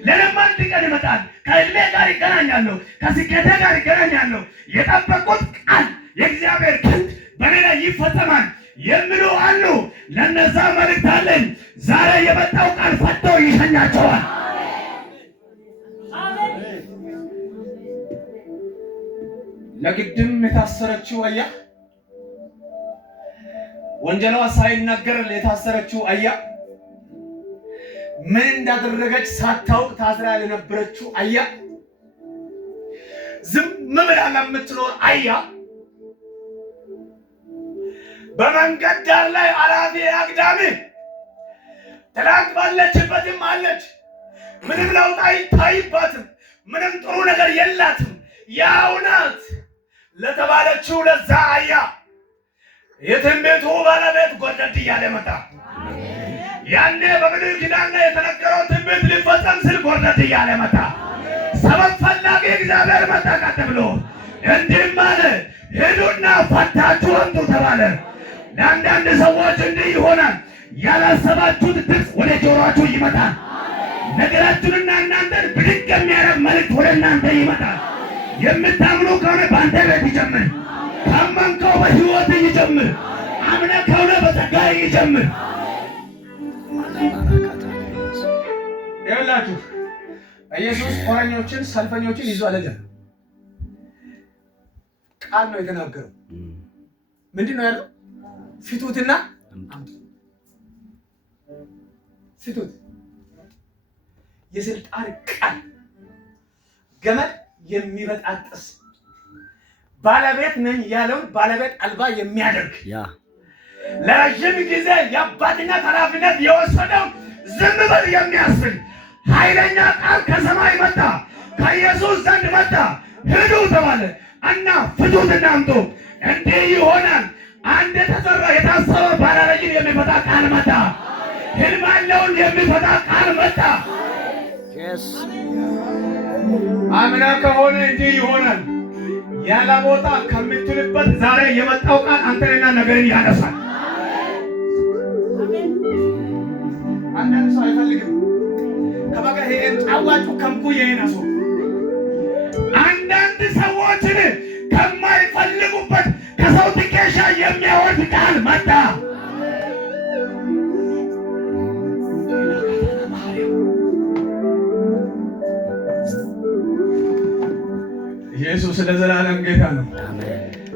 ለኔም አንድ ቀን ይመጣል። ከእድሜ ጋር ይገናኛለሁ፣ ከስኬቴ ጋር ይገናኛለሁ። የጠበቁት ቃል የእግዚአብሔር ክንድ በኔ ላይ ይፈጸማል የሚሉ አሉ። ለነዛ መልእክት አለኝ። ዛሬ የመጣው ቃል ፈቶ ይሸኛቸዋል። ለግድም የታሰረችው አያ ወንጀሏ ሳይነገር የታሰረችው አያ ምን እንዳደረገች ሳታውቅ ታስራ የነበረችው አያ ዝም ብላ ለምትኖር አያ በመንገድ ዳር ላይ አላፊ አግዳሚ ትላንት ባለችበትም አለች። ምንም ለውጥ አይታይባትም። ምንም ጥሩ ነገር የላትም። ያው ናት ለተባለችው ለዛ አያ የትንቢቱ ባለቤት ጎርደድ እያለ መጣ። ያኔ በብሉይ ኪዳን ላይ የተነገረው ትንቢት ሊፈጸም ስል ጎርደድ እያለ መጣ። ሰበብ ፈላጊ እግዚአብሔር መጣ ቀጥ ብሎ እንዲህም አለ፣ ሂዱና ፈታችሁ አምጡ ተባለ። ለአንዳንድ ሰዎች እንዲህ ይሆናል። ያላሰባችሁት ድምፅ ወደ ጆሮአችሁ ይመጣል። ነገራችሁንና እናንተን ብድግ የሚያደርግ መልእክት ወደ እናንተ ይመጣል። የምታምኑ ከሆነ በአንተ ቤት ይጀምር። ካመንከው በሕይወት ይጀምር። አምነህ ከሆነ በጸጋ ይጀምር። ይኸውላችሁ ኢየሱስ ጦረኞችን ሰልፈኞችን ይዞ አለጀ ቃል ነው የተናገረው። ምንድን ነው ያለው? ፍቱትና ፍቱት። የስልጣን ቃል ገመድ የሚበጣጥስ ባለቤት ነኝ ያለውን ባለቤት አልባ የሚያደርግ ለረጅም ጊዜ የአባትነት ኃላፊነት የወሰደውን ዝም በል የሚያስብል ኃይለኛ ቃል ከሰማይ መጣ፣ ከኢየሱስ ዘንድ መጣ። ሂዱ ተባለ እና ፍቱትና አምጡ። እንዲህ ይሆናል። አንድ የተሰራ የታሰረ ባለረጅም የሚፈታ ቃል መጣ። ህልም ያለውን የሚፈታ ቃል መጣ። አምና ከሆነ እንዲህ ይሆናል። ያለ ቦታ ከምትልበት ዛሬ የመጣው ቃል አንተንና ነገርን ያነሳል። አንዳንድ ሰው አይፈልግም ከበጋ ሄደን ጫዋጩ ከምኩ የነሱ አንዳንድ ሰዎችን ከማይፈልጉበት ከሰው ትከሻ የሚያወርድ ቃል መጣ። ኢየሱስ ለዘላለም ጌታ ነው።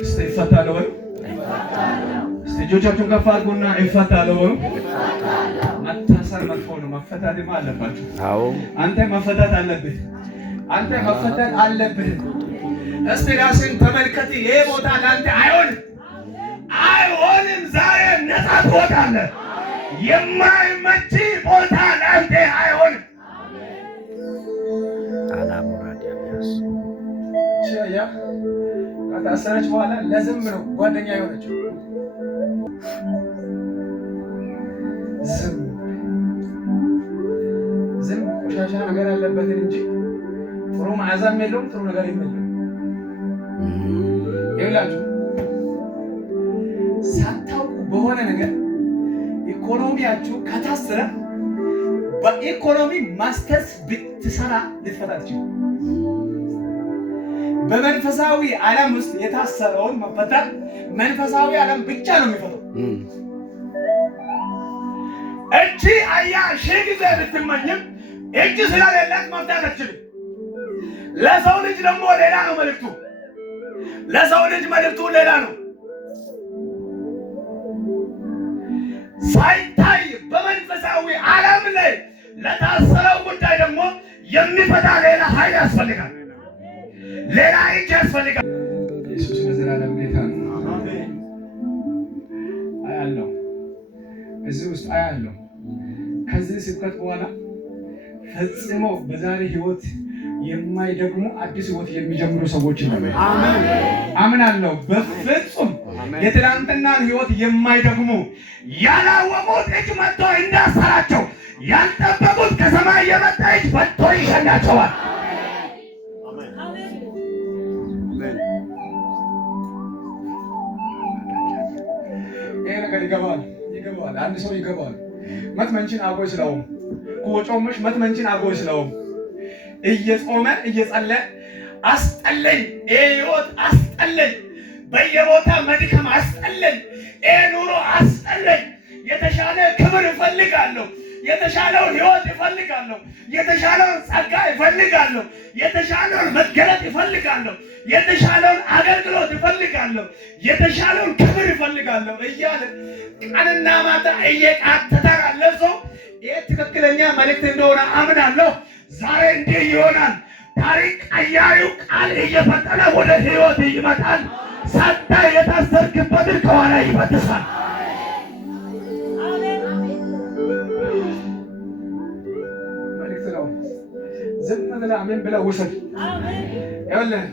እስቲ ይፈታል ወይ? እስቲ እጆቻችሁን ከፍ አድርጉና ይፈታል ወይ? መታሰር መጥፎ ነው። መፈታትም አለባችሁ። አዎ አንተ መፈታት አለብህ። አንተ መፈታት አለብህ። እስቲ ራስን ተመልከት። ይሄ ቦታ ለአንተ አይሆንም፣ አይሆንም። ዛሬ ነፃ ትወጣለህ። የማይመች ቦታ ለአንተ አይሆንም። ያ ከታሰረች በኋላ ለዝም ነው ጓደኛ የሆነችው። ዝም ቆሻሻ ነገር ያለበትን እንጂ ጥሩ መዓዛም የለውም፣ ጥሩ ነገር የለውም። ይኸውላችሁ ሳታውቁ በሆነ ነገር ኢኮኖሚያችሁ ከታሰረ በኢኮኖሚ ማስተርስ ብትሰራ ልትፈታ ትችላለህ። በመንፈሳዊ ዓለም ውስጥ የታሰረውን መፈታት መንፈሳዊ ዓለም ብቻ ነው የሚፈታው። እቺ አያ ሺህ ጊዜ ብትመኝም እጅ ስለሌላት መፍታት አትችልም። ለሰው ልጅ ደግሞ ሌላ ነው መልእክቱ። ለሰው ልጅ መልእክቱ ሌላ ነው። ሳይታይ በመንፈሳዊ ዓለም ላይ ለታሰረው ጉዳይ ደግሞ የሚፈታ ሌላ ኃይል ያስፈልጋል። ሌላ እጅ ያስፈልጋል። ኢየሱስ ለዘላለም ጌታ ነው። አያለው እዚህ ውስጥ አያለው። ከዚህ ስብከት በኋላ ፈጽሞ በዛሬ ህይወት የማይደግሙ አዲስ ህይወት የሚጀምሩ ሰዎች ነው። አሜን አምናለሁ። በፍጹም የትላንትናን ህይወት የማይደግሙ ያላወቁት እጅ መጥቶ እንዳሰራቸው ያልጠበቁት ከሰማይ የመጣ እጅ መጥቶ ይሸኛቸዋል። ይሄ ነገር ይገባል። አንድ ሰው ይገባል። መትመንችን አጎይ ስለውም ኩወጮምሽ መትመንችን አጎይ ስለውም እየጾመ እየጸለየ አስጠለኝ፣ ሕይወት አስጠለኝ፣ በየቦታ መድከም አስጠለኝ፣ ኑሮ አስጠለኝ፣ የተሻለ ክብር እፈልጋለሁ፣ የተሻለውን ሕይወት እፈልጋለሁ፣ የተሻለውን ጸጋ እፈልጋለሁ፣ የተሻለውን መገለጥ እፈልጋለሁ፣ የተሻለውን አገልግሎት እፈልጋለሁ፣ የተሻለውን ክብር እፈልጋለሁ እያለ ቀንና ማታ እየቃተተ ያለ ሰው ይህ ትክክለኛ መልእክት እንደሆነ አምናለሁ። ዛሬ እንዲህ ይሆናል። ታሪክ ቀያዩ ቃል እየፈጠነ ወደ ሕይወት ይመጣል። ሳታ የታሰርክበትን ከኋላ ይበጥሳል። መልእክት ነው። ዝም ብለህ አሜን ብለህ ውሰድ። ይኸውልህ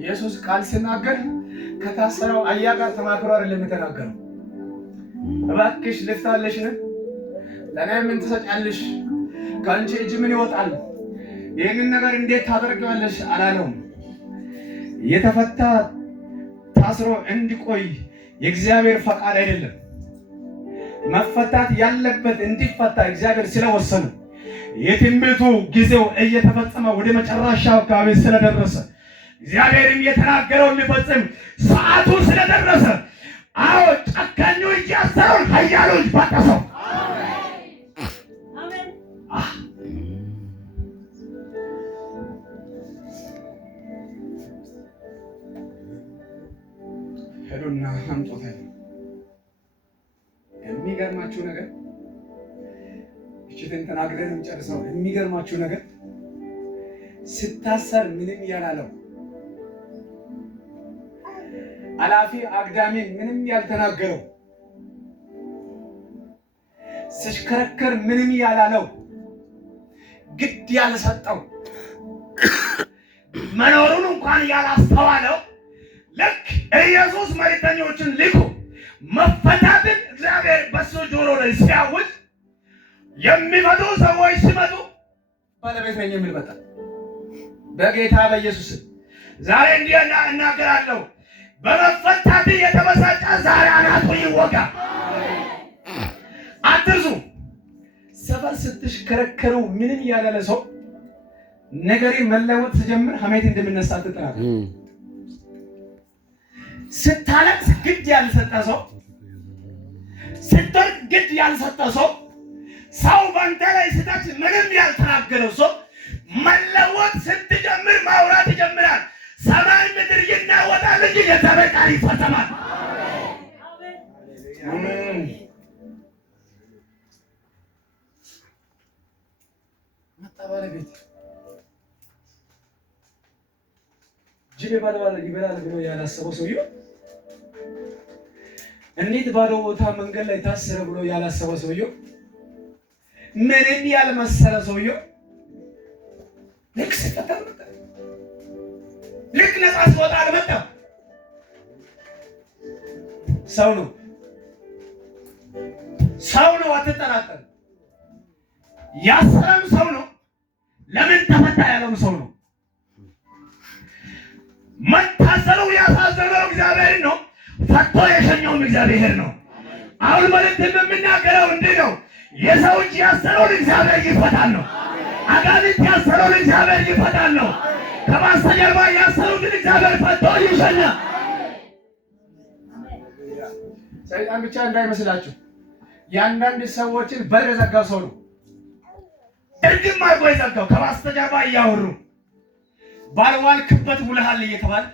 ኢየሱስ ቃል ሲናገር ከታሰረው አህያ ጋር ተማክሮ አይደለም የተናገረው። እባክሽ ልፍታለሽን? ለእኔ ምን ትሰጫለሽ? ከአንቺ እጅ ምን ይወጣል? ይህንን ነገር እንዴት ታደርጊዋለሽ አላለውም። የተፈታ ታስሮ እንዲቆይ የእግዚአብሔር ፈቃድ አይደለም። መፈታት ያለበት እንዲፈታ እግዚአብሔር ስለወሰነ የትንቢቱ ጊዜው እየተፈጸመ ወደ መጨረሻው አካባቢ ስለደረሰ እግዚአብሔርም የተናገረውን ሊፈጽም ሰዓቱ ስለደረሰ አዎ ጨካኙ እጅ ያሰረውን ኃያሉ እጅ በጠሰው። ሄዱና አምጦታ። የሚገርማችሁ ነገር እችትን ተናግረን እንጨርሰው። የሚገርማችሁ ነገር ስታሰር ምንም ያላለው አላፊ አግዳሚ ምንም ያልተናገረው ሲሽከረከር ምንም ያላለው ግድ ያልሰጠው መኖሩን እንኳን ያላስተዋለው ልክ ኢየሱስ መልእክተኞችን ልኮ መፈታትን እግዚአብሔር በሱ ጆሮ ላይ ሲያውጅ የሚፈቱ ሰዎች ሲመጡ ባለቤት ነኝ የሚል መጣ። በጌታ በኢየሱስ ዛሬ እንዲህ እናገራለሁ። በመፈታት የተበሳጨ ዛሬ አናቱ ይወጋ። አትርሱ። ሰፈር ስትሽከረከሩ ምንም ያላለ ሰው ነገሬ መለወጥ ሲጀምር ሐሜት እንደሚነሳ ትጥራለህ። ስታለቅስ ግድ ያልሰጠ ሰው፣ ስትወርቅ ግድ ያልሰጠ ሰው፣ ሰው በአንተ ላይ ስታች ምንም ያልተናገረው ሰው መለወጥ ስትጀምር ማውራት ይጀምራል። ሰማይ ምድር ይናወጣል እንጂ የእግዚአብሔር ቃል ይፈጸማል። መጣ ባለቤት ጅብ ይበላል ብሎ ያላሰበው ሰውዬው፣ እንዴት ባዶ ቦታ መንገድ ላይ ታሰረ ብሎ ያላሰበው ሰውዬው፣ ምንም ያልመሰለ ሰውዬው ልክ ሲፈታ መጣ። ልክ ነፃ ሲወጣ አልመጣም። ሰው ነው፣ ሰው ነው። አትጠራጠር። ያሰረም ሰው ነው። ለምን ተፈታ ያለውም ሰው ነው። መታሰሩ ያሳዘነው እግዚአብሔር ነው። ፈቶ የሸኘውም እግዚአብሔር ነው። አሁን መልእክት የምናገረው እንዲህ ነው። የሰው እጅ ያሰረውን እግዚአብሔር ይፈታል ነው። አጋንንት ያሰረውን እግዚአብሔር ይፈታል ነው። ከበስተጀርባ ያሰሩትን እግዚአብሔር ፈቶ ይሸኛል። ሰይጣን ብቻ እንዳይመስላችሁ የአንዳንድ ሰዎችን በር የዘጋው ሰው ነው። እርግም አድርጎ የዘጋው ከበስተጀርባ እያወሩ ባልዋልክበት ውለሃል እየተባል፣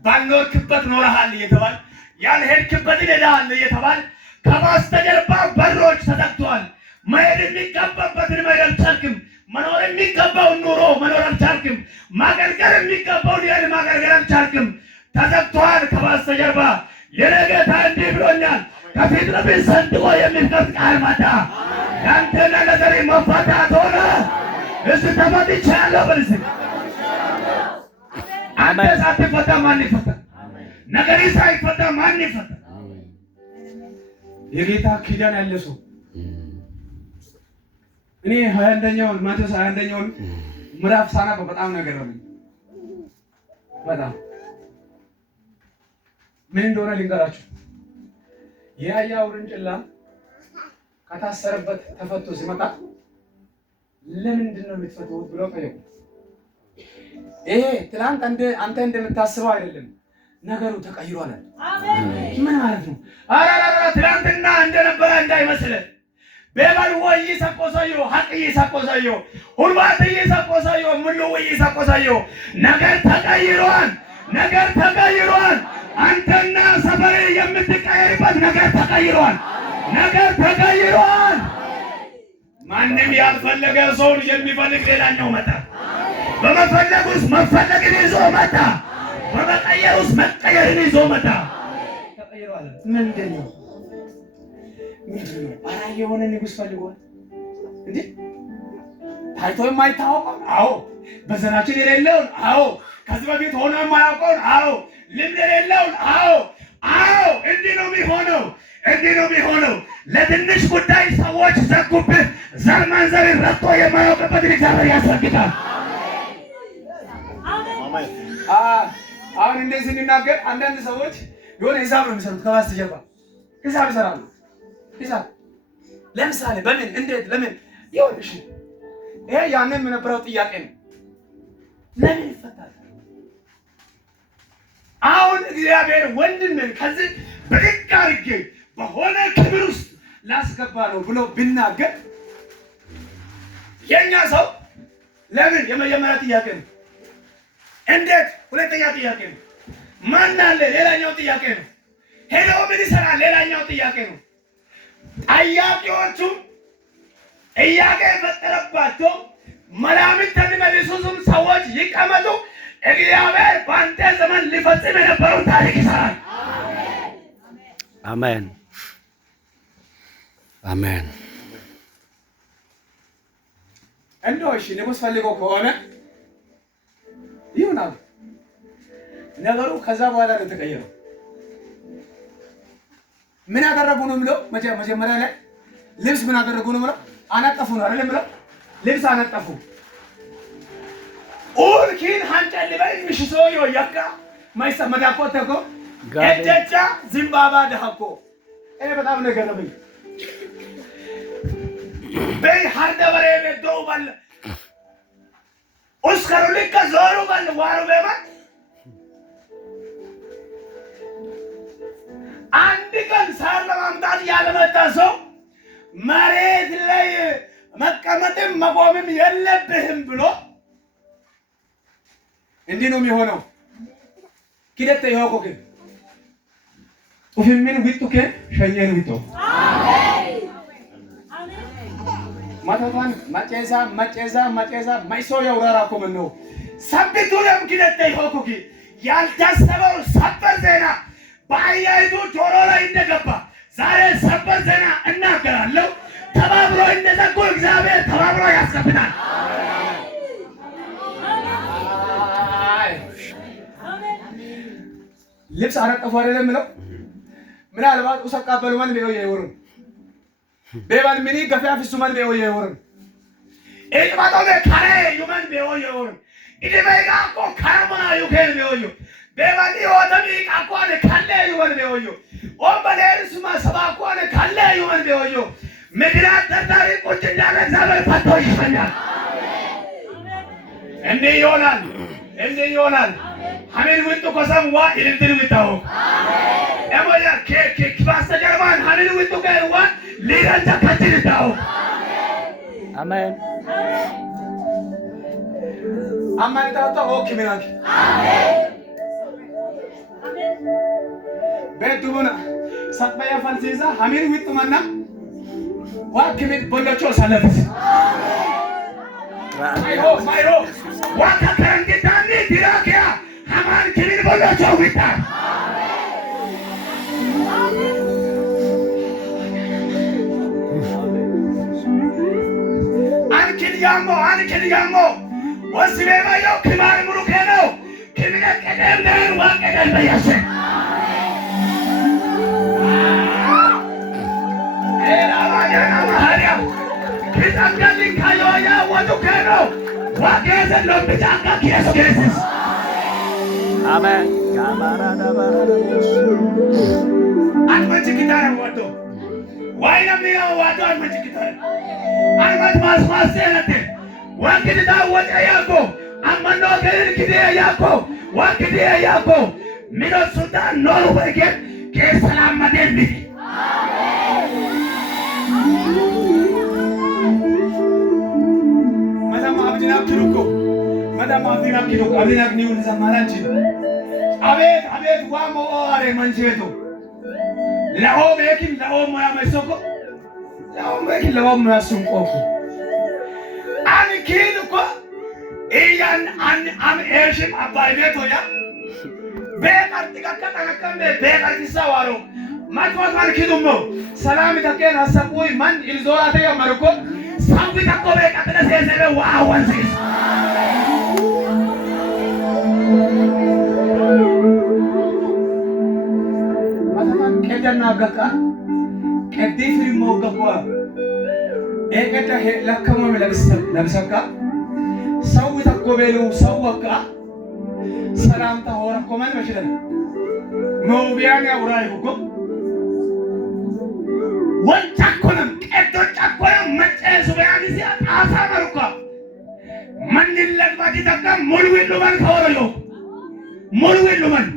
ባልኖርክበት ኖረሃል እየተባል፣ ያልሄድክበትን ሄደሃል እየተባል ከበስተጀርባ በሮች ተዘግተዋል። መሄድ የሚገባበትን መሄድ አልቻልክም። መኖር የሚገባውን ኑሮ መኖር አልቻልክም። ማገልገል የሚገባውን ያህል ማገልገል አልቻልክም። ተዘግተዋል ከበስተጀርባ። የኔ ጌታ እንዲህ ብሎኛል። ከፊት ለፊት ሰንጥቆ የሚከፍት ቃል መጣ። ያንተና ለዘሬ መፈታት ሆነ። እዚህ ተፈትቻለሁ በል እስኪ። አንተ ሳትፈታ ማን ይፈታ? ነገሪ ሳይፈታ ማን ይፈታ? የጌታ ኪዳን ያለ ሰው እኔ 21ኛውን ማቴዎስ 21ኛውን ምዕራፍ ሳነብ በጣም ነገር ነው። በጣም ምን እንደሆነ ልንገራችሁ። የአህያ ውርንጭላ ከታሰረበት ተፈቶ ሲመጣ ለምንድን ነው የምትፈቱት ብለው ጠየቁ። ይሄ ትላንት አንተ እንደምታስበው አይደለም፣ ነገሩ ተቀይሯል። አሜን። ምን ማለት ነው? አራራ ትላንትና እንደነበረ እንዳይመስልህ። ቤባል ወይ ሰቆሰዮ ሐቅይ ሰቆሰዮ ሁርባትይ ሰቆሰዮ ሙሉ ወይ ሰቆሰዮ ነገር ተቀይሯል። ነገር ተቀይሯል። አንተና ሰፈር የምትቀየርበት ነገር ተቀይሯል። ነገር ተቀይሯል። ማንም ያልፈለገ ሰውን የሚፈልግ ሌላኛው መጣ። በመፈለግ ውስጥ መፈለግን ይዞ መጣ። በመቀየር ውስጥ መቀየርን ይዞ መጣ። ተቀይሯል። ምንድን ነው? ኧረ የሆነ ንጉሥ ፈልጓል እንዴ? ታይቶ የማይታወቀው? አዎ። በዘራችን የሌለውን? አዎ። ከዚህ በፊት ሆኖ የማያውቀውን? አዎ። ልምድ የሌለውን? አዎ። አዎ። እንዲህ ነው የሚሆነው። እንዲህ ነው የሚሆነው። ለትንሽ ጉዳይ ሰዎች ዘጉብህ። ዘር ማንዘርን ረግጦ የማያውቅበትን እግዚአብሔር ያስረግጣል። አሁን እንደዚህ ስንናገር አንዳንድ ሰዎች የሆነ ሂሳብ ነው የሚሰሩት። ከበስተጀርባ ሂሳብ ይሰራሉ። ሂሳብ ለምሳሌ በምን እንዴት ለምን ይሆንሽ? ይሄ ያንን የነበረው ጥያቄ ነው። ለምን ይፈታል? አሁን እግዚአብሔር ወንድምን ከዚህ ብድግ አድርጌ በሆነ ክብር ውስጥ ላስገባ ነው ብሎ ቢናገር የኛ ሰው ለምን የመጀመሪያ ጥያቄ ነው። እንዴት ሁለተኛ ጥያቄ ነው። ማን አለ ሌላኛው ጥያቄ ነው። ሄዶ ምን ይሰራል ሌላኛው ጥያቄ ነው። ጠያቂዎቹ ጥያቄ የፈጠረባቸው መላምት የሚመልሱም ሰዎች ይቀመጡ። እግዚአብሔር በአንተ ዘመን ሊፈጽም የነበረውን ታሪክ ይሰራል። አሜን አሜን። እንደው እሺ ንጉሥ ፈልጎ ከሆነ ይሁናል ነገሩ። ከዛ በኋላ ነው የተቀየረው። ምን ያደረጉ ነው ብለው መጀመሪያ ላይ ልብስ ምን ያደረጉ ነው ብለው አነጠፉ ነው አይደል? ብለው ልብስ አነጠፉ። ኡርኪን ሃንጨል በይ ምሽሶዮ ያካ ማይሰመዳኮ ተኮ እጀጃ ዚምባባ ደሃኮ እኔ በጣም ነው የገረመኝ። በይ ሀርደበሬ ዶ ባል ኡስከሩ ልከ ዞሩ ባል ዋሩ በማ አንድ ቀን ሳር ለማምጣት ያለመጣ ሰው መሬት ላይ መቀመጥም መቆምም የለብህም ብሎ እንዲህ ነው የሚሆነው። ኪደተ ይሆኮ ግን ኡፊምን ዊጡከ ሸኘን ዊጦ ማታታን መጨዛ ማይሶ ያውራራ እኮ ምን ነው ሰብቱ ለም ኪደተ ይሆኮ ያልታሰበው ሰበር ዜና በአያይቱ ጆሮ ላይ እንደገባ ዛሬ ሰበር ዜና እናገራለሁ። ተባብሮ እንደዘጉ እግዚአብሔር ተባብሮ ያስከፍታል። ልብስ አነጠፉ አይደለም ብለው ምናልባት ኡሰቃበሉ ማን ነው የወሩ ቤባን ሚኒ ገፋ ፍሱ ማን ነው የወሩ ኤጥማቶ ከሬ ዩማን ነው የወሩ ኢደበጋ እኮ ካርቦና ዩኬን ነው ቤባኒ ወደሚ አቋነ ካለ ዩማን ነው ኦምበሌርስ ማሰባቋነ ካለ ዩማን ነው ምድራት ተዳሪ ቁጭ እንዳለ እግዚአብሔር ፈቶ ይፈኛል። እንዴ ይሆናል እንዴ ይሆናል። ሐሜን ውጡ ኮሰም ዋ ይልድር ውጣው አሜን እሞያ ከባሰ ጀርባን ሐሜን ውጡ ከዋ ሊራንታ ከትልታው አሜን አማን ታታ ኦኬ ሚናክ አሜን በዱሙና ሰጥበያ ፈልሲዛ ሐሜን ውጡ ማና ዋክሚን ቦሎቾ ሰለፍስ ማይሮ ዋካ ከንጌታኒ ዲራኪያ ሐማን ክሚን ቦሎቾ ውጣ አንኪልያሞ ወስቤባዮ ክማር ሙሉኬ ነው ክሚነ ቀደም ነን ዋቀደም በያሰ Kitanggalin kayo ya wadukeno. Wageze lo bitanga Yesu Kristus. Amen. Almaji kitara wado. Waina mira wado almaji kitara. Almaji mas senate. Wakiti da wada yako. አመኖ ከልክዴ ያኮ ወክዴ ያኮ ሚኖሱታ ኖሩ በርገን ከሰላም መደን ቢቲ መዳማ አብዲና ኪሩኮ መዳማ አብዲና ኪሩኮ አብዲና ኒውን ዘማራንቺ አቤት አቤት ዋሞ አሬ መንቼቶ ለኦ ቤኪም ለኦ ማያ መሶኮ ለኦ ቤኪም ለኦ ማያ ሱንቆኮ አንኪን እኮ እያን አም ኤሽም አባይ ቤቶያ ቤቃርቲ ከከተከከም ቤቃርቲ ሳዋሮ ማጥፋት አርኪዱሞ ሰላም ተከን አሰቁይ ማን ኢልዞራተ ያመርኮ ሳውቂ ተቆ ቤቃተነ ሰሰበ ዋዋንሲስ ማተማን ከደና ገካ ከዲ ፍሪሞ ገኳ ኤከተ ለከሞ ለብሰካ ሰው ተቆበሉ ሰውካ ሰላምታ ሆረ ኮመን መሽለን ሞቢያን ያውራይ ሁኮ ወንጫኮንም ቀዶጫኮንም መጨሱ በያንሲ አሳ መርኳ ማን ለባቲ ተካ ሙሉ ይሉማን ከወረሎ ሙሉ ይሉማን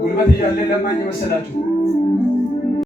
ጉልበት እያለ ለማኝ መሰላችሁ